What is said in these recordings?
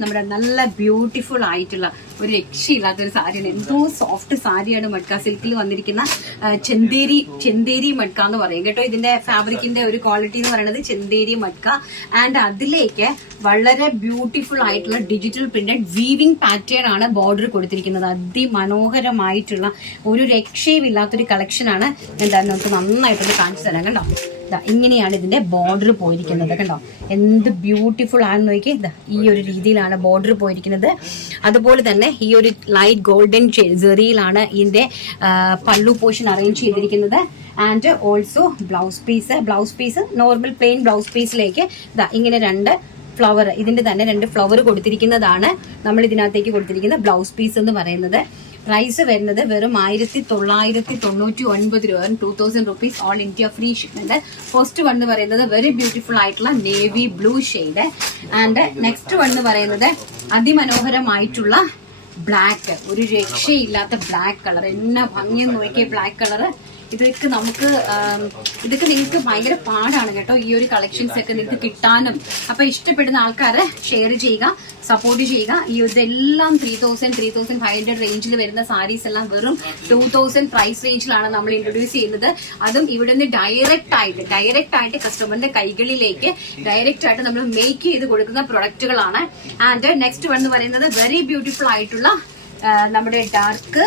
നമ്മുടെ നല്ല ബ്യൂട്ടിഫുൾ ആയിട്ടുള്ള ഒരു രക്ഷയില്ലാത്തൊരു സാരിയാണ്. എന്തോ സോഫ്റ്റ് സാരിയാണ് മഡ്ക സിൽക്കിൽ വന്നിരിക്കുന്ന ചെന്തേരി മഡ്ക എന്ന് പറയും കേട്ടോ. ഇതിന്റെ ഫാബ്രിക്കിന്റെ ഒരു ക്വാളിറ്റി എന്ന് പറയുന്നത് ചെന്തേരി മഡ്ക. ആൻഡ് അതിലേക്ക് വളരെ ബ്യൂട്ടിഫുൾ ആയിട്ടുള്ള ഡിജിറ്റൽ പ്രിന്റഡ് വീവിംഗ് പാറ്റേൺ ആണ് ബോർഡർ കൊടുത്തിരിക്കുന്നത്. അതിമനോഹരമായിട്ടുള്ള ഒരു രക്ഷയുമില്ലാത്തൊരു കളക്ഷനാണ്. എന്തായാലും നമുക്ക് നന്നായിട്ടൊന്ന് കാണിച്ചു തരാം കണ്ടോ. ഇങ്ങനെയാണ് ഇതിന്റെ ബോർഡർ പോയിരിക്കുന്നത് കണ്ടോ. എന്ത് ബ്യൂട്ടിഫുൾ ആണെന്ന് നോക്കി. ഈ ഒരു രീതിയിലാണ് ബോർഡർ പോയിരിക്കുന്നത്. അതുപോലെ തന്നെ ഈ ഒരു ലൈറ്റ് ഗോൾഡൻ ജെറിയിലാണ് ഇതിന്റെ പല്ലു പോർഷൻ അറേഞ്ച് ചെയ്തിരിക്കുന്നത്. And also blouse piece normal plain blouse പീസിലേക്ക് ഇങ്ങനെ രണ്ട് ഫ്ലവർ, ഇതിന്റെ തന്നെ രണ്ട് ഫ്ലവർ കൊടുത്തിരിക്കുന്നതാണ് നമ്മൾ ഇതിനകത്തേക്ക് കൊടുത്തിരിക്കുന്ന ബ്ലൗസ് പീസ് എന്ന് പറയുന്നത്. പ്രൈസ് വരുന്നത് വെറും 1999 രൂപ, 2000 rupees all India free shipment. First one എന്ന് പറയുന്നത് വെരി ബ്യൂട്ടിഫുൾ ആയിട്ടുള്ള navy blue shade. And next one എന്ന് പറയുന്നത് അതിമനോഹരമായിട്ടുള്ള ബ്ലാക്ക്, ഒരു രക്ഷയില്ലാത്ത ബ്ലാക്ക് കളർ. എന്നാ ഭംഗിയെന്ന് നോക്കിയ ബ്ലാക്ക് കളർ. ഇതൊക്കെ നിങ്ങൾക്ക് ഭയങ്കര പാടാണ് കേട്ടോ ഈ ഒരു കളക്ഷൻസ് ഒക്കെ നിങ്ങൾക്ക് കിട്ടാനും. അപ്പൊ ഇഷ്ടപ്പെടുന്ന ആൾക്കാരെ ഷെയർ ചെയ്യുക, സപ്പോർട്ട് ചെയ്യുക. ഈ ഇതെല്ലാം 3500 റേഞ്ചിൽ വരുന്ന സാരീസ് എല്ലാം വെറും 2000 പ്രൈസ് റേഞ്ചിലാണ് നമ്മൾ ഇൻട്രൊഡ്യൂസ് ചെയ്യുന്നത്. അതും ഇവിടെ നിന്ന് ഡയറക്റ്റ് ആയിട്ട് കസ്റ്റമറിന്റെ കൈകളിലേക്ക് ഡയറക്റ്റ് ആയിട്ട് നമ്മൾ മേക്ക് ചെയ്ത് കൊടുക്കുന്ന പ്രൊഡക്റ്റുകളാണ്. ആൻഡ് നെക്സ്റ്റ് വൺ എന്ന് പറയുന്നത് വെരി ബ്യൂട്ടിഫുൾ ആയിട്ടുള്ള നമ്മുടെ ഡാർക്ക്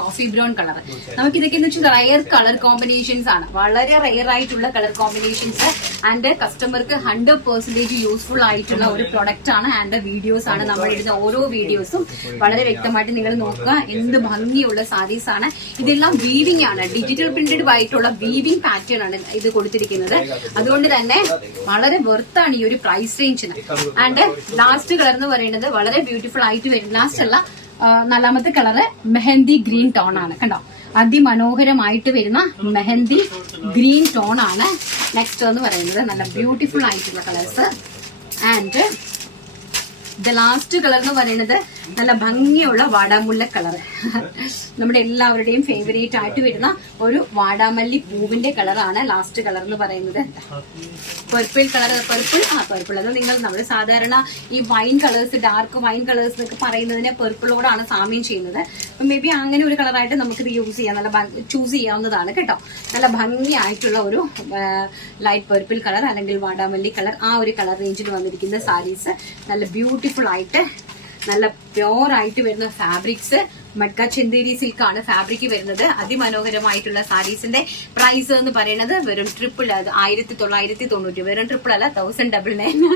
കോഫി ബ്രൗൺ കളർ. നമുക്ക് ഇതൊക്കെ എന്ന് വെച്ചാൽ റയർ കളർ കോമ്പിനേഷൻസ് ആണ്, വളരെ റയർ ആയിട്ടുള്ള കളർ കോമ്പിനേഷൻസ്. ആൻഡ് കസ്റ്റമർക്ക് 100% യൂസ്ഫുൾ ആയിട്ടുള്ള ഒരു പ്രൊഡക്റ്റ് ആണ്. ആൻഡ് വീഡിയോസ് ആണ് നമ്മൾ ഇടുന്ന ഓരോ വീഡിയോസും വളരെ വ്യക്തമായിട്ട് നിങ്ങൾ നോക്കുക. എന്ത് ഭംഗിയുള്ള സാരീസ് ആണ്. ഇതെല്ലാം വീവിംഗ് ആണ്, ഡിജിറ്റൽ പ്രിന്റഡ് ആയിട്ടുള്ള വീവിംഗ് പാറ്റേൺ ആണ് ഇത് കൊടുത്തിരിക്കുന്നത്. അതുകൊണ്ട് തന്നെ വളരെ വെർത്താണ് ഈ ഒരു പ്രൈസ് റേഞ്ചിന്. ആൻഡ് ലാസ്റ്റ് കളർ എന്ന് പറയുന്നത് വളരെ ബ്യൂട്ടിഫുൾ ആയിട്ട് വരും. ലാസ്റ്റ് അല്ല, നാലാമത്തെ കളറ് മെഹന്തി ഗ്രീൻ ടോൺ ആണ് കണ്ടോ. അതിമനോഹരമായിട്ട് വരുന്ന മെഹന്തി ഗ്രീൻ ടോൺ ആണ് നെക്സ്റ്റ് എന്ന് പറയുന്നത്. നല്ല ബ്യൂട്ടിഫുൾ ആയിട്ടുള്ള colours. And the last colour എന്ന് പറയുന്നത് നല്ല ഭംഗിയുള്ള വാടാമുല്ല കളർ. നമ്മുടെ എല്ലാവരുടെയും ഫേവറേറ്റ് ആയിട്ട് വരുന്ന ഒരു വാടാമല്ലി പൂവിന്റെ കളറാണ് ലാസ്റ്റ് കളർ എന്ന് പറയുന്നത്. പർപ്പിൾ കളർ, പർപ്പിൾ അത് നമ്മൾ സാധാരണ ഈ wine colours, dark wine colours എന്നൊക്കെ പറയുന്നതിനെ പർപ്പിളോടാണ് സാമ്യം ചെയ്യുന്നത്. മേ ബി അങ്ങനെ ഒരു കളറായിട്ട് നമുക്കിത് യൂസ് ചെയ്യാം, നല്ല ചൂസ് ചെയ്യാവുന്നതാണ് കേട്ടോ. നല്ല ഭംഗിയായിട്ടുള്ള ഒരു ലൈറ്റ് പർപ്പിൾ കളർ അല്ലെങ്കിൽ വാടാമല്ലി കളർ, ആ ഒരു കളർ റേഞ്ചിൽ വന്നിരിക്കുന്ന സാരീസ് നല്ല ബ്യൂട്ടിഫുൾ ആയിട്ട് നല്ല പ്യോർ ആയിട്ട് വരുന്ന ഫാബ്രിക്സ്. മഡ്ക ചെന്തേരി സിൽക്ക് ആണ് ഫാബ്രിക് വരുന്നത്. അതിമനോഹരമായിട്ടുള്ള സാരീസിന്റെ പ്രൈസ് എന്ന് പറയുന്നത് വെറും 1990, വെറും ട്രിപ്പിൾ അല്ല 1999,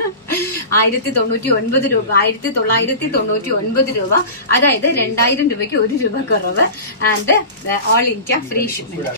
1099 രൂപ, 1999 രൂപ. അതായത് 2000 രൂപയ്ക്ക് 1 രൂപ കുറവ്. And all India free shipment.